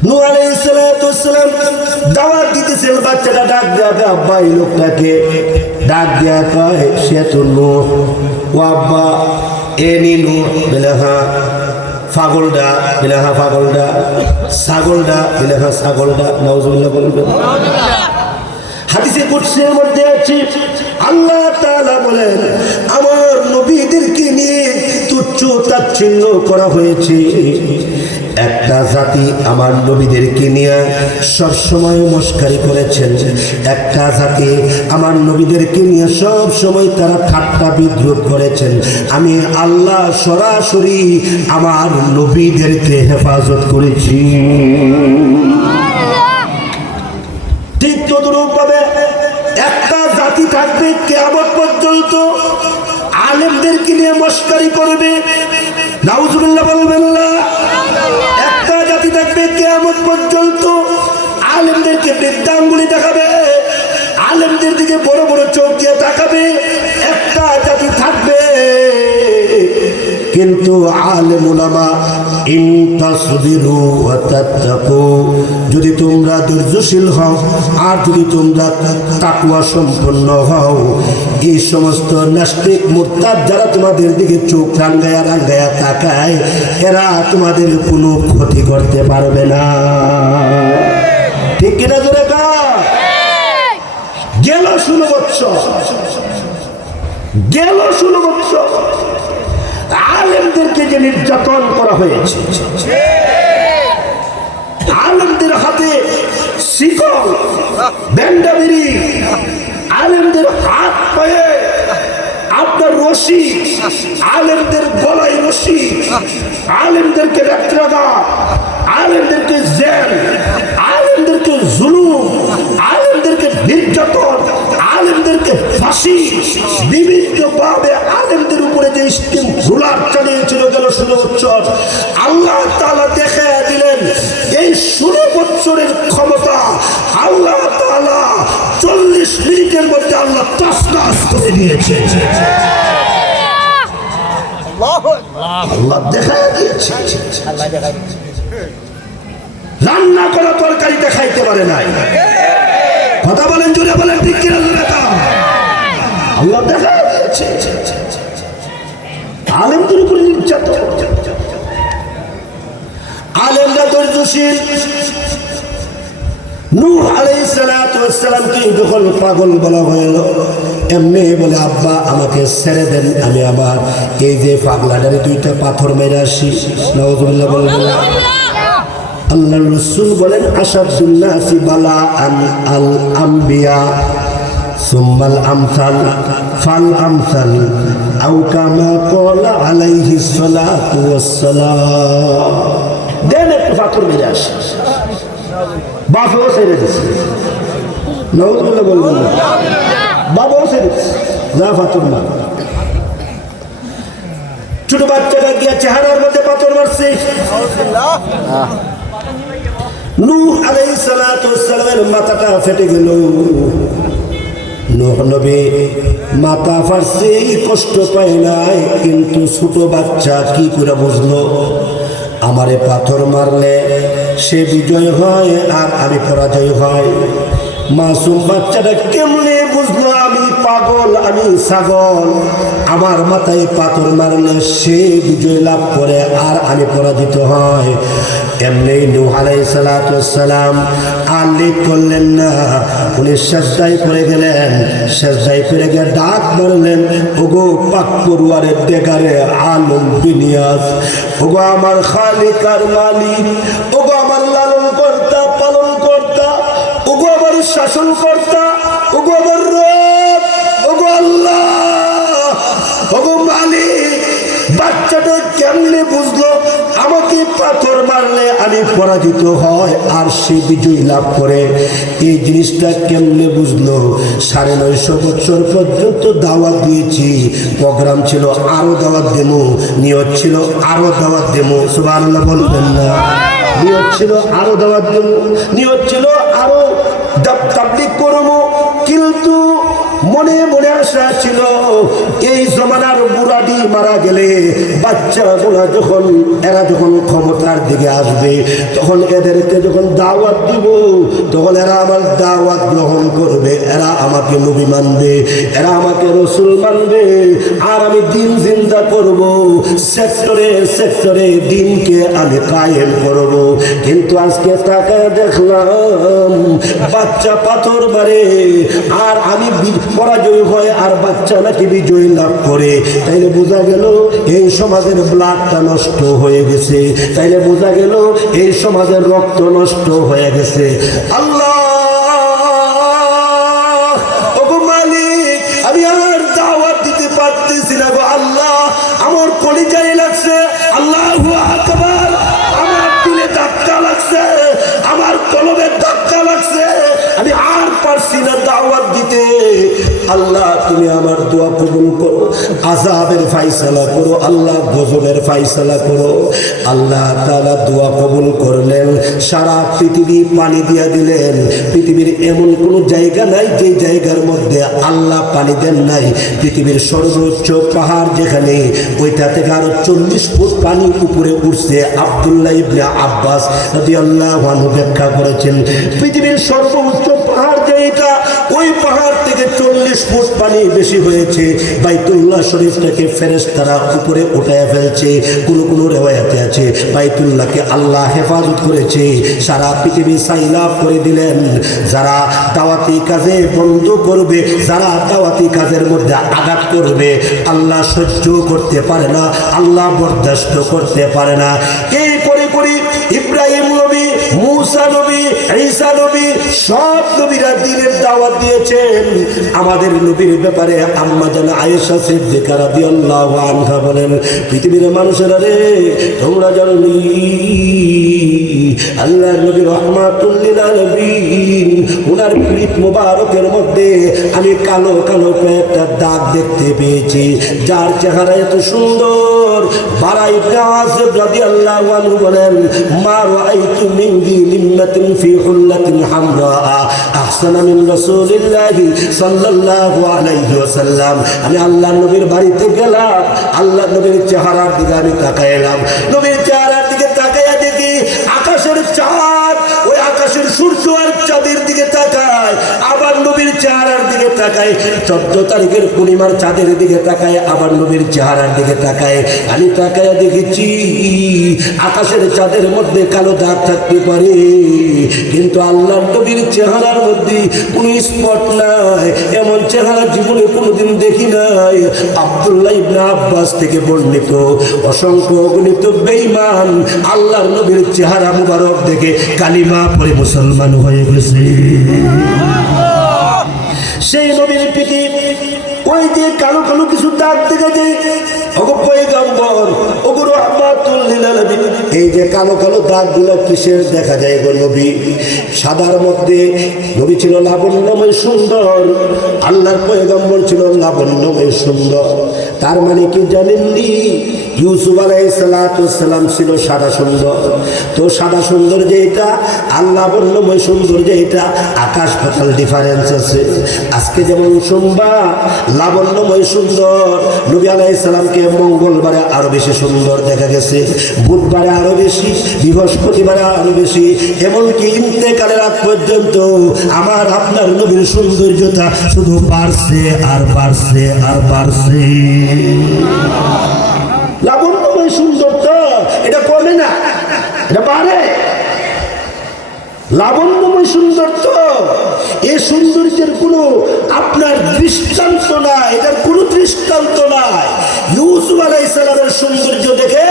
নূহ আলাইহিস সালাতু ওয়াসসালাম দাওয়াত দিতেছেন বাচ্চাটা ডাক দেয়া কয়, আব্বা এই লোকটাকে ডাক দেয়া কয় সে তো নূহ ও আব্বা এ নি নূহ বলে হ্যাঁ পাগলডা বলে হ্যাঁ পাগলডা ছাগলডা বলে হ্যাঁ ছাগলডা নাউজুবিল্লাহ বলবেন হাদিসে কুদসির মধ্যে আছে আল্লাহ তাআলা বলেন আমার নবীদেরকে নিয়ে তুচ্ছ তাচ্ছিল্য করা হয়েছে। একটা জাতি আমার নবীদেরকে নিয়ে সব সময় মস্কারি করেছেন। একটা জাতি আমার নবীদেরকে নিয়ে সব সময় তারা ঠাট্টা বিদ্রোহ করেছেন। আমি আল্লাহ সরাসরি আমার নবীদেরকে হেফাজত করেছি। ঠিক তদরূপ ভাবে একটা জাতি থাকবে কেমন পর্যন্ত আলেমদেরকে নিয়ে মস্কারি করবে। নাউজুবিল্লাহ বলবেন না। কেমন পর্যন্ত আলেমদেরকে বৃদ্ধাঙ্গুলি দেখাবে। আলেমদের দিকে বড় বড় চোখ দিয়ে তাকাবে। একটা জাতি থাকবে। কিন্তু আলেম যদি তোমরা ধৈর্যশীল হও, আর যদি তোমরা তাকওয়া সম্পন্ন হও, এই সমস্ত নাস্তিক মুরতাদ যারা তোমাদের দিকে চোখ রাঙ্গায়া রাঙ্গায়া তাকায়, এরা তোমাদের কোনো ক্ষতি করতে পারবে না। ঠিক কিনা কা গেল ষোলো বৎসর। গেল ষোলো বৎসর। আলেমদেরকে যে নির্যাতন করা হয়েছে, আলেমদের হাতে শিকল ব্যান্ডাবিরি আলেমদের হাত পায়ে আপনার রশি, আলেমদের গলায় রশি, আলেমদেরকে রাত্রাদা বিভিন্নভাবে আলেমদের উপরে যে স্টিম রুলার চালিয়েছিল গেল ষোলো বছর। আল্লাহ তালা দেখে দিলেন, এই ষোলো বছরের ক্ষমতা আল্লাহ তালা চল্লিশ মিনিটের মধ্যে আল্লাহ তসনাস করে দিয়েছে। আল্লাহ দেখা দিয়েছে। রান্না করা তরকারি দেখাইতে পারে নাই। কথা বলেন জুড়ে বলেন, ঠিক কিনা আল্লাহ দেখা দিয়েছে আলেমদের উপরে নির্যাতন আলেমরা ধৈর্যশীল। নূহ সালামকে যখন পাগল বলা হলো এমনি বলে, আব্বা, আমাকে ছেড়ে দেন আমি আবার। এই যে পাগলাটারে দুইটা পাথর মেরে আসি। নওয়াজুল্লাহ বলবেন আল্লাহ রসুল বলেন আসাদুল্লাহি বালা আল আম্বিয়া। ফাল আমসাল, আও কামা ক্বালা আলাইহিস সালাতু ওয়াস সালাম দেন একটু পাথর মেরে আসি। বাপও ছেড়ে দিচ্ছে নজরুল্লাহ বলবেন না। বাবাও ছেড়ে দিচ্ছে যা পাথর মার ছোট বাচ্চাটা গিয়া চেহারার মধ্যে পাথর মারছে। নূহ আলাইহিস সালাতু ওয়াস সালামের মাথাটা ফেটে গেল। নবী মাথা ফাটছে কষ্ট পায় নাই, কিন্তু ছোট বাচ্চা কি করে বুঝলো? আমারে পাথর মারলে সে বিজয় হয় আর আমি পরাজয় হয়। মাসুম বাচ্চাটা কেমনে বুঝলো আমি পাগল, আমি ছাগল? আমার মাথায় পাথর মারলে সে বিজয় লাভ করে আর আমি পরাজিত হয়। এমনি নূহ করলেন না। উনি সেজদায় পড়ে গেলেন, সেজদায় পড়ে গিয়ে ডাক ওগো পাক আলম বিনিয়াস ওগো আমার খালিক আর মালিক, ওগো আমার লালন কর্তা পালন কর্তা ওগো আমার শাসন কর্তা ওগো আমার কেমনে বুঝলো, আমাকে পাথর মারলে আমি পরাজিত হয় আর সে বিজয় লাভ করে। এই জিনিসটা কেমনে বুঝলো? সাড়ে নয়শো বছর পর্যন্ত দাওয়াত দিয়েছি। প্রোগ্রাম ছিল আরও দাওয়াত দেবো, নিয়ত ছিল আরও দাওয়াত দেবো। সুবাহ বলবেন না। নিয়ত ছিল আরও দাওয়াত দেবো, নিয়ত ছিল আরও তাবলিক করব। কিন্তু মনে আশা ছিল, এই জমানার বুড়াটি মারা গেলে বাচ্চাগুলা যখন, এরা যখন ক্ষমতার দিকে আসবে, তখন এদেরকে যখন দাওয়াত দিব, তখন এরা আমার দাওয়াত গ্রহণ করবে, এরা আমাকে নবী মানবে, এরা আমাকে রসুল মানবে, আর আমি দিন জিন্দা করব, সেক্টরে সেক্টরে দিনকে আমি কায়েম করব। কিন্তু আজকে টাকা দেখলাম, বাচ্চা পাথর মারে, আর আমি পরাজয় হয় আর বাচ্চা নাকি বিজয় লাভ করে। তাইলে বোঝা গেল এই সমাজের ব্লাডটা নষ্ট হয়ে গেছে। তাইলে বোঝা গেল এই সমাজের রক্ত নষ্ট হয়ে গেছে। আল্লাহ আল্লাহ, তুমি আমার দোয়া কবুল করো। আজাবের ফাইসালা করো, আল্লাহ গজবের ফাইসালা করো। আল্লাহ তাআলা দোয়া কবুল করলেন, সারা পৃথিবী পানি দিয়া দিলেন। পৃথিবীর এমন কোনো জায়গা নাই যে জায়গার মধ্যে আল্লাহ পানি দেন নাই। পৃথিবীর সর্বোচ্চ পাহাড় যেখানে, ওইটা থেকে আরও চল্লিশ ফুট পানি উপরে উঠছে আব্দুল্লাহ ইবনে আব্বাস রাদিয়াল্লাহু আনহু ব্যাখ্যা করেছেন। পৃথিবীর সর্বোচ্চ পাহাড় যে এটা, ওই পাহাড় চল্লিশ ফুট পানি বেশি হয়েছে। বাইতুল্লাহ শরীফটাকে ফেরেশতারা উপরে উঠায় ফেলছে। কোনো কোনো রেওয়ায়াতে আছে, বাইতুল্লাহকে আল্লাহ হেফাজত করেছে। সারা পৃথিবী সাইলাভ করে দিলেন। যারা দাওয়াতি কাজে বন্ধ করবে, যারা দাওয়াতি কাজের মধ্যে আঘাত করবে, আল্লাহ সহ্য করতে পারে না, আল্লাহ বরদাস্ত করতে পারে না। এই করে, ইব্রাহিম নবী, মুসা নবী, ঈসা নবী, সব নবীরা দিনের দাওয়াত দিয়েছেন। আমাদের নবীর ব্যাপারে আম্মা জান আয়েশা সিদ্দিকা রাদিয়াল্লাহু আনহা বলেন, পৃথিবীর মানুষেরা রে, তোমরা জানো আল্লাহ নবী রহমাতুল্লিল আলামিন ওনার পিঠ মোবারকের মধ্যে আমি কালো কালো কয়েকটা দাগ দেখতে পেয়েছি। যার চেহারা এত সুন্দর বারাই আসিফ রাদিয়াল্লাহু আনহু বলেন মা রাআইতু মিন দি লিম্মাতিন ফি হুল্লাতিন হামরা আহসানা মিন রাসূলিল্লাহ সাল্লাল্লাহু আলাইহি ওয়াসাল্লাম। আমি আল্লাহর নবীর বাড়িতে গেলাম, আল্লাহর নবীর চেহারার দিকে আমি তাকাইলাম। নবীর চেহারার সূর্য আর চাঁদের দিকে তাকায়, আবার নবীর চেহারার দিকে তাকায়, চোদ্দ তারিখের পূর্ণিমার চাঁদের দিকে তাকায়, আবার নবীর চেহারার দিকে তাকায়। আমি তাকায় দেখেছি, আকাশের চাঁদের মধ্যে কালো দাগ থাকতে পারে। কিন্তু আল্লাহ নবীর চেহারার মধ্যে কোনো স্পট নাই, এমন চেহারা জীবনে কোনোদিন দেখি নাই। আব্দুল্লাহ ইবনে আব্বাস থেকে বর্ণিত, অসংখ্য অগণিত বেঈমান, আল্লাহর নবীর চেহারা মুবারক দেখে কালিমা পরে মুসলমান। হয়ে গেছে। সেই নবীর পিঠে ওই যে কালো কালো কিছু দাগ দেখেছে, ওগো পয়গম্বর, ওগো রহমাতুল লিল আলামিন এই যে কালো কালো দাগগুলো কিসের দেখা যায় গো নবী? সাদার মধ্যে নবী ছিল লাবণ্যময় সুন্দর, আল্লাহর পয়গম্বর ছিল লাবণ্যময় সুন্দর। তার মানে কি জানেননি? ইউসুফ আলাইসালাম ছিল সাদা সুন্দর। তো সাদা সুন্দর যে এটা, আল্লাহ বর্ণময় সুন্দর যে এটা, আকাশ পাতাল ডিফারেন্স আছে। আজকে যেমন সোমবার লাবণ্যময় সুন্দর। নবী আলাইসালামকে মঙ্গলবারে আরও বেশি সুন্দর দেখা গেছে। বুধবারে আরও বেশি, বৃহস্পতিবারে আরও বেশি। এমনকি ইন্তেকালের আগ পর্যন্ত আমার, আপনার নবীর সৌন্দর্যতা শুধু বাড়ছে আর বাড়ছে আর বাড়ছে লাবণ্যময় সুন্দর তো এটা কমে না এটা বাড়ে লাবণ্যময় তো। এই সৌন্দর্যের কোনো আপনার দৃষ্টান্ত নাই এটার কোনো দৃষ্টান্ত নাই। ইউসুফ আলাই সালামের সৌন্দর্য দেখে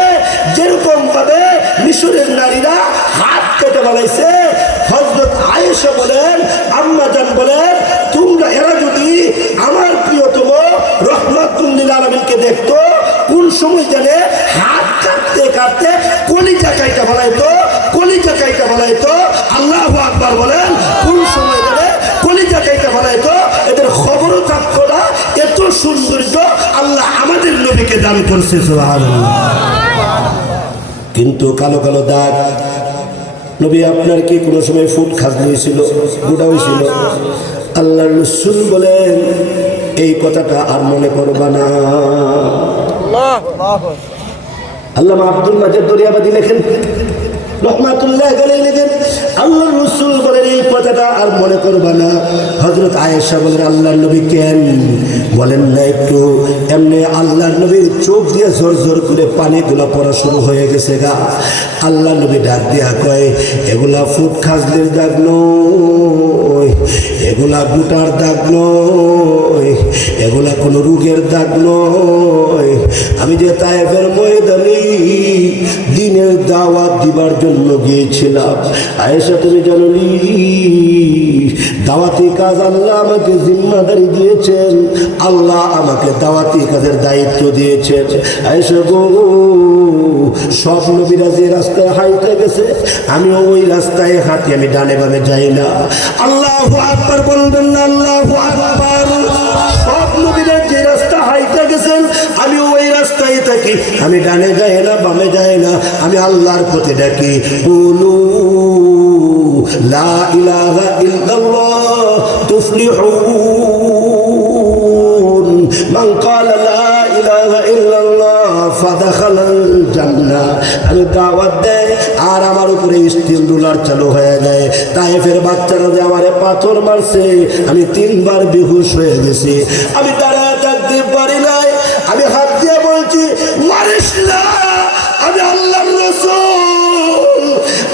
যেরকম ভাবে মিশরের নারীরা হাত কেটে বলাইছে হজরত আয়েশা বলেন আম্মা জান বলেন সৌন্দর্য আল্লাহ আমাদের নবীকে দান করছে। কিন্তু কালো কালো দাগ। নবী আপনার কি কোনো সময় ফুট খাস ছিল গোটা হয়েছিল আল্লাহ রসুল বলেন এই কথাটা আর মনে করবা না। আল্লাহ আব্দুল মাজিদ দরিয়াবাদী লেখেন রহমাতুল্লাহ গেলে লেখেন আল্লাহ রসুল বলেন, এই কথাটা আর মনে করবা না। হজরত আয়েশা বলেন আল্লাহ নবী কেন? বলেন, না, একটু এমনি আল্লাহ নবীর চোখ দিয়ে জোর জোর করে পানিগুলো পড়া শুরু হয়ে গেছে গা। আল্লাহ নবী ডাক দিয়া কয়, এগুলা ফুট খাজলের দাগ নয়। এগুলা গুটার দাগ নয়, এগুলা কোনো রোগের দাগ নয়। আমি যে তায়েফের ময়দানে দিনের দাওয়াত দিবার জন্য গিয়েছিলাম। আয়েশা, তুমি জানলি দাওয়াতি কাজ আল্লাহ আমাকে জিম্মাদারি দিয়েছেন। আল্লাহ আমাকে দাওয়াতি কাজের দায়িত্ব দিয়েছেন। আয়েশা গো সব নবীরা যে রাস্তায় হাইতে গেছে, আমিও ওই রাস্তায় হাঁটি, আমি ডানে বামে যাই না। আল্লাহ আকবার বলবেন না, আল্লাহ আকবার। সব নবীরা যে রাস্তা হাইতে গেছেন আমি ওই রাস্তায় থাকি। আমি ডানে যাই না, বামে যাই না, আমি আল্লাহর পথে ডাকি। বলু লা ইলাহা ইল্লাল্লাহ, তুফলিহুন। মান ক্বালা লা ইলাহা ইল্লাল্লাহ, ফাদাখালাল জান্নাহ আমি দাওয়াত দেয় আর আমার উপরে স্টিল রুলার চালু হয়ে যায়। তাইফের বাচ্চারা যে আমারে পাথর মারছে, আমি তিনবার বেহুশ হয়ে গেছি। আমি দাঁড়ায় থাকতে পারি নাই, আমি হাত দিয়ে বলছি, মারিস না, আমি আল্লাহর রসুল।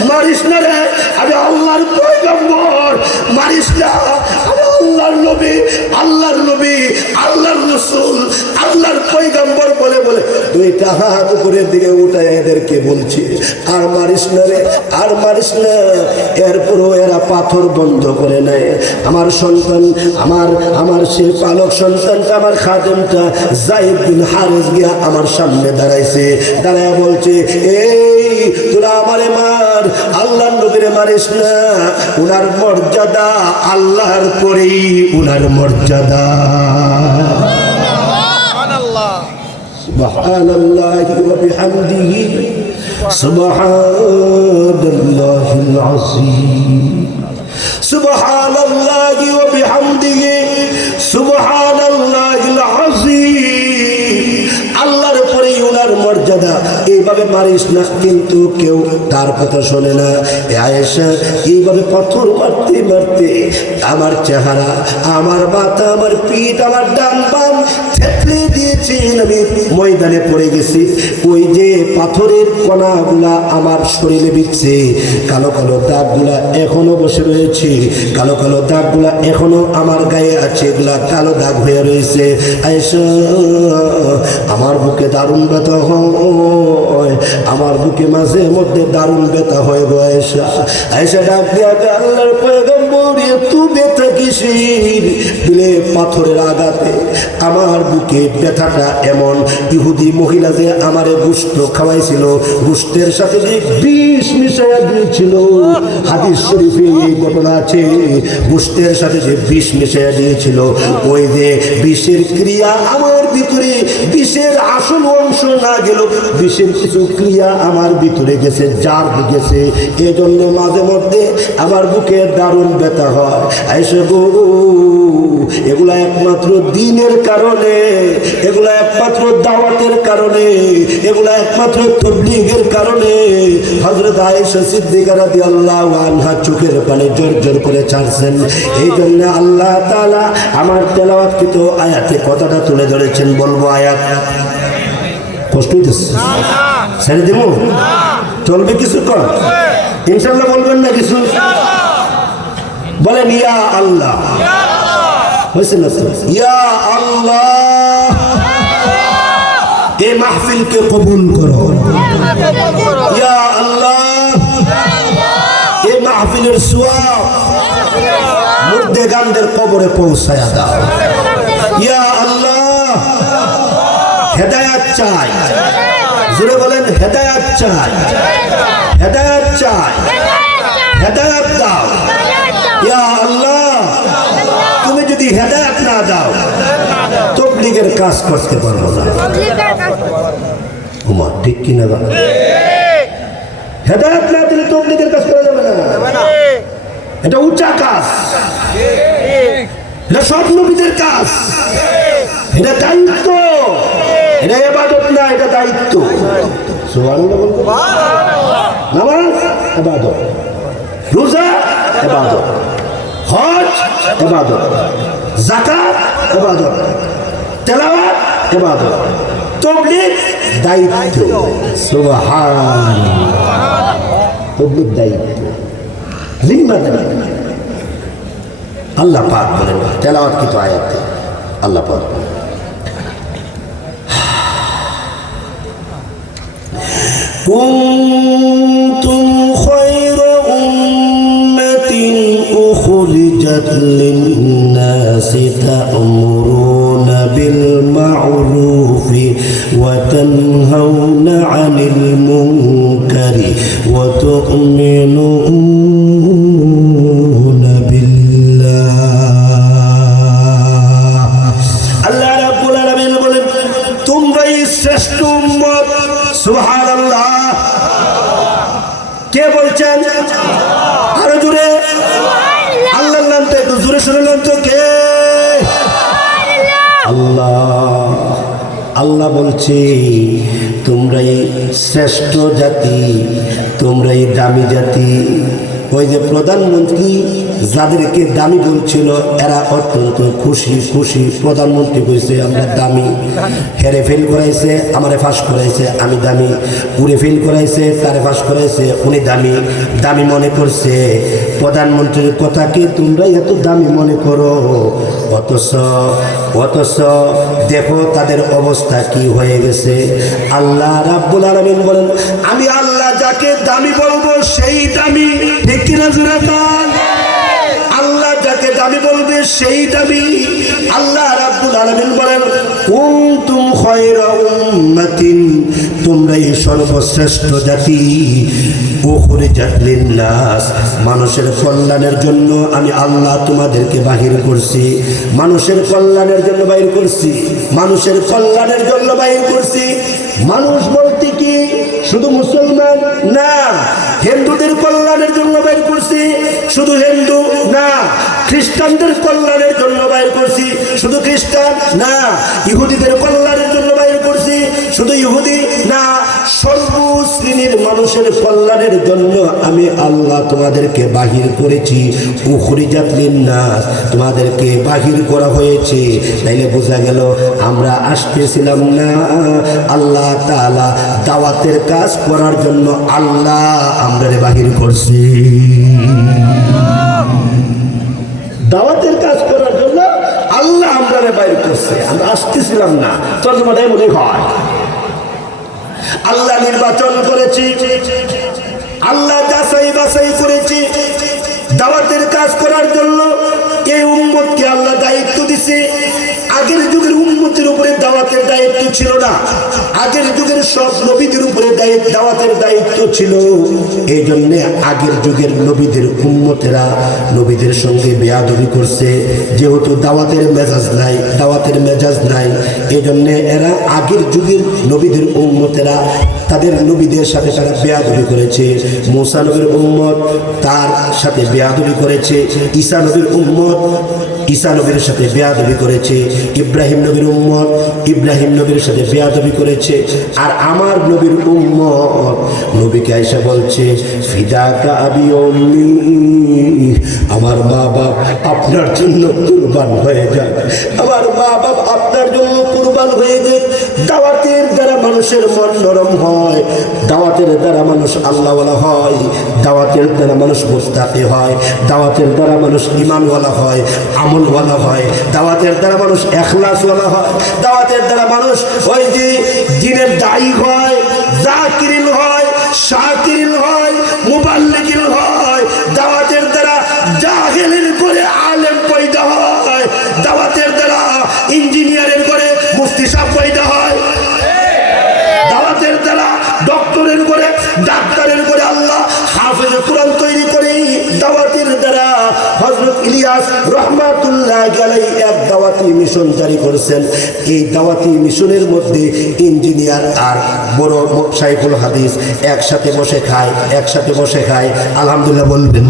মারিস না রে, আমি আল্লাহর পয়গম্বর। মারিস না, আমি আল্লাহর নবী আল্লাহর নবী, আল্লাহর রসুল, আল্লাহর পয়গম্বর বলে বলে, দুইটা হাত উপরের দিকে উঠায় এদেরকে বলছি, আর মারিস না রে, আর মারিস না। এরপরও এরা পাথর বন্ধ করে নেয়। আমার সন্তান, আমার আমার সে পালক সন্তানটা, আমার খাদেমটা জাহিদ বিন হারেস গিয়া আমার সামনে দাঁড়াইছে। দাঁড়ায় বলছে, এই, তোরা আমারে মার। আল্লাহ নবীরে মারিস না উনার মর্যাদা আল্লাহর পরেই উনার মর্যাদা سبحان الله وبحمده سبحان الله العظيم سبحان الله وبحمده سبحان الله العظيم আল্লাহর পরে ওনার মর্যাদা। এইভাবে মারিস না, কিন্তু কেউ তার কথা শোনে না। আয়েশা, এইভাবে পাথর মারতে মারতে আমার চেহারা, আমার মাথা, আমার পিঠ, আমার ডান বাম থেতলে দিয়েছেন আমি ময়দানে পড়ে গেছি। ওই যে পাথরের কণাগুলা আমার শরীরে বিচ্ছে কালো কালো দাগগুলা এখনও বসে রয়েছে, কালো কালো দাগগুলা এখনও আমার গায়ে আছে, এগুলা কালো দাগ হয়ে রয়েছে। আমার বুকে দারুণ ব্যথা হয়, আমার বুকে মাঝে মধ্যে দারুণ ব্যথা হয় গো আয়েশা। ডাক দিয়া আল্লাহর পয়গম্বর ব্যথা কিসির? দিলে পাথরের আঘাতে আমার বুকে ব্যথাটা এমন ইহুদি মহিলা যে আমারে গুস্ত খাওয়াইছিল, গুস্তের সাথে যে বিষ মিশাইয়া দিয়েছিল। হাদিস শরীফে এই ঘটনা আছে, গুস্তের সাথে যে বিষ মিশাইয়া দিয়েছিল। ওই যে বিষের ক্রিয়া আমার ভিতরে, বিষের আসল অংশ না গেল, বিষের কিছু ক্রিয়া আমার ভিতরে গেছে জার গেছে। এজন্য মাঝে মধ্যে আমার বুকে দারুণ ব্যথা হয়। আইসে গো এগুলা একমাত্র দিনের কারণে, এগুলা একমাত্র দাওয়াতের কারণে, এগুলা একমাত্র তবলিগের কারণে। হজরত আয়েশা সিদ্দিকা রাদিয়াল্লাহু আনহা চোখের পানি জোর জোর করে ছাড়ছেন। এই জন্য আল্লাহ তাআলা আমার তেলাওয়াতকৃত আয়াতে কথাটা তুলে ধরেছেন, বলব আয়াত। কষ্ট হইতেছে। ছেড়ে দিব? চলবে কিছু কর ইনশাল্লাহ বলবেন না কিছু? বলেন, ইয়া আল্লাহ। হয়েছে না? ইয়া আল্লাহ। এ মাহফিলকে কবুল করো। ইয়া আল্লাহ। এ মাহফিলের সোয়াব। গানদের কবরে পৌঁছায়া দাও। ইয়া আল্লাহ। হেদায়াত চাই। জুড়ে বলেন, হেদায়াত চাই। হেদায়াত চাই। হেদায়াত দাও। ইয়া আল্লাহ। তুমি যদি হেদায়াত না দাও, তবলিগের কাজ করতে পারব না। কিনা দাও হেদায়াত না দিলে তবলিগের কাজ করা যাবে না। এটা উঁচা কাজ। এটা সব নবীদের কাজ। এটা দায়িত্ব। এটা এবাদত না, এটা দায়িত্ব? নামাজ, এবাদত। রোজা, এবাদত। হজ, এবাদত। জাকাত এবাদত। তেলাওয়াত, এবাদত। তবলিগ দায়িত্ব সুবহান তবলিগ দায়িত্ব জিম্মাদারি আল্লাহ পাক বলেন তেলাওয়াত কি তো আয়াতে আল্লাহ পাক বলেন كنتم خير أمة أخرجت للناس تأمرون بالمعروف وتنهون عن المنكر وتؤمنون بالله আল্লাহ রাব্বুল আলামিন বলেন তোমরাই শ্রেষ্ঠ উম্মত সুবহানাল্লাহ কে বলছেন আরো জোরে আল্লাহর নাম তো একটু জোরে শুনলেন তো কে আল্লাহ আল্লাহ বলছে তোমরাই শ্রেষ্ঠ জাতি তোমরাই দামি জাতি। ওই যে প্রধানমন্ত্রী যাদেরকে দামি বলছিল এরা অত্যন্ত খুশি খুশি। প্রধানমন্ত্রী বলছে আমরা দামি। হেরে ফেল করাইছে, আমারে ফাঁস করাইছে, আমি দামি। উড়ে ফেল করাইছে, তারে ফাঁস করাইছে, উনি দামি। দামি মনে করছে, প্রধানমন্ত্রীর কথাকে তোমরা এত দামি মনে করো? অথচ অথচ দেখো তাদের অবস্থা কি হয়ে গেছে। আল্লাহ রাব্বুল আলামিন বলেন, আমি আল্লাহ যাকে দামি বলব, সেই দামি। ঠিক কিনা আল্লাহ দামি বলবে, সেই দামি আল্লাহ রাব্বুল আলামিন বলেন, কুনতুম উম্মাতিন তোমরাই সর্বশ্রেষ্ঠ জাতি। উখরিজাত লিন-নাস, মানুষের কল্যাণের জন্য আমি আল্লাহ তোমাদেরকে বাহির করছি। মানুষের কল্যাণের জন্য বাহির করছি। মানুষের কল্যাণের জন্য বাহির করছি। মানুষ বলতে কি? শুধু মুসলমান না, হিন্দুদের কল্যাণের জন্য বাইর করছি। শুধু হিন্দু না খ্রিস্টানদের কল্যাণের জন্য বাইর করছি। শুধু খ্রিস্টান না ইহুদিদের কল্যাণের জন্য শুধু ইহুদি না সর্ব শ্রেণির মানুষের কল্যাণের জন্য আমি আল্লাহ তোমাদেরকে বাহির করেছি। উখরিজাত লিন্নাস, তোমাদেরকে বাহির করা হয়েছে। তাইলে বোঝা গেল আমরা আসতেছিলাম না। আল্লাহ তালা দাওয়াতের কাজ করার জন্য আল্লাহ আমরা বাহির করছি। দাওয়াতের কাজ করার জন্য আল্লাহ আমরা বাইর করছে। আমরা আসতেছিলাম না। তর্জমাটাই মনে হয়। আল্লাহ নির্বাচন করেছি। আল্লাহ যাচাই বাছাই করেছি। দাওয়াতের কাজ করার জন্য এই উম্মতকে আল্লাহ দায়িত্ব দিছে। আগের যুগের উম্মতের উপরে দাওয়াতের দায়িত্ব ছিল না। আগের যুগের সব নবীদের উপরে দাওয়াতের দায়িত্ব ছিল। এই জন্য আগের যুগের নবীদের উম্মতেরা নবীদের সঙ্গে বেয়াদবি করছে। যেহেতু দাওয়াতের মেজাজ নাই, দাওয়াতের মেজাজ নাই এই জন্যে এরা আগের যুগের নবীদের উম্মতেরা তাদের নবীদের সাথে তারা বেয়াদবি করেছে। মুসা নবীর উম্মত তার সাথে বেয়াদবি করেছে। ঈসা নবীর উম্মত সাথে বেয়াদবি করেছে। ইব্রাহিম নবীর উম্মত, ইব্রাহিম নবীর সাথে বেয়াদবি করেছে, আর আমার নবীর উম্মত। নবীকে আয়সা বলছে ফিদাকা আবি আমার মা বাপ আপনার জন্য কুরবান হয়ে যাক। আমার মা বাপ আপনার জন্য কুরবান হয়ে যাক। দাওয়াতের দ্বারা মানুষের মন নরম হয়, দাওয়াতের দ্বারা মানুষ আল্লাহওয়ালা হয়, দাওয়াতের দ্বারা মানুষ মুস্তাফি হয়, দাওয়াতের দ্বারা মানুষ ইমানওয়ালা হয়, আমলওয়ালা হয়, দাওয়াতের দ্বারা মানুষ এখলাসওয়ালা হয়, দাওয়াতের দ্বারা মানুষ ওই যে দিনের দায়ী হয় জাকিরিল হয় শাকিরিল হয় রহমাতুল্লাহ এক দাওয়াতি মিশন জারি করেছেন। এই দাওয়াতি মিশনের মধ্যে ইঞ্জিনিয়ার আর বড় সাইফুল হাদিস একসাথে বসে খায়, একসাথে বসে খায়। আলহামদুলিল্লাহ বলবেন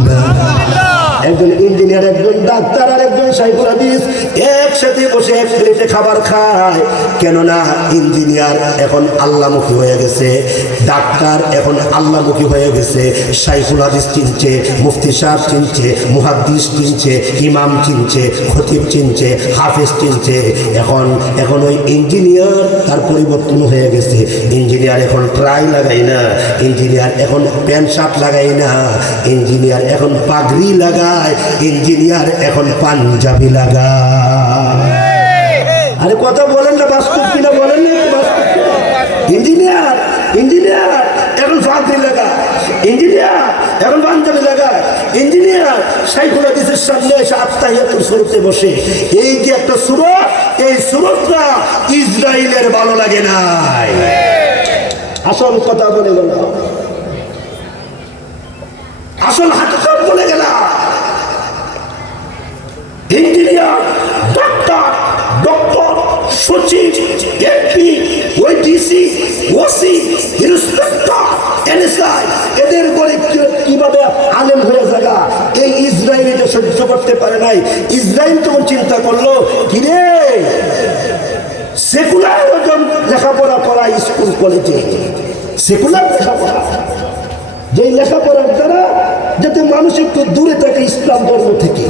একজন ইঞ্জিনিয়ার, একজন ডাক্তার আর একজন সাইফুল হাদিস। একসাথে বসে এক প্লেটে খাবার খায়। কেননা ইঞ্জিনিয়ার এখন আল্লামুখী হয়ে গেছে, ডাক্তার এখন আল্লামুখী হয়ে গেছে সাইফুল হাদিস চিনছে, মুফতি সাহেব চিনছে, মুহাদ্দিস চিনছে, ইমাম চিনছে, খতিব চিনছে, হাফেজ চিনছে। এখন এখন ওই ইঞ্জিনিয়ার তার পরিবর্তন হয়ে গেছে। ইঞ্জিনিয়ার এখন ট্রাই লাগাই না, ইঞ্জিনিয়ার এখন প্যান্ট শার্ট লাগাই না, ইঞ্জিনিয়ার এখন পাগড়ি লাগায়, ইঞ্জিনিয়ার এখন পাঞ্জাবি লাগায়। আরে কথা বলেন না বাস্তব কিনা বলেন না ইঞ্জিনিয়ার ইঞ্জিনিয়ার, এখন ফাঁকরি লাগা ইঞ্জিনিয়ার, এখন পাঞ্জাবি লাগা ইঞ্জিনিয়ার সাইকুল হাদিসের সামনে এসে আত্মাহিয়াতুল সুরতে বসে। এই যে একটা সুরত? এই সুরতটা ইসরায়েলের ভালো লাগে নাই। আসল কথা বলে গেল আসল হাকিকত বলে গেলাম। ইঞ্জিনিয়ার, ডাক্তার, ডক্টর সচিব এদের কীভাবে আলেম হয়ে এই সহ্য করতে পারে নাই, ইসরায়েল তখন চিন্তা করল, কিরে? সেকুলার ওজন লেখাপড়া করা স্কুল কলেজে। সেকুলার লেখাপড়া। যেই লেখাপড়ার দ্বারা যাতে মানুষ একটু দূরে থাকে ইসলাম ধর্ম থেকে।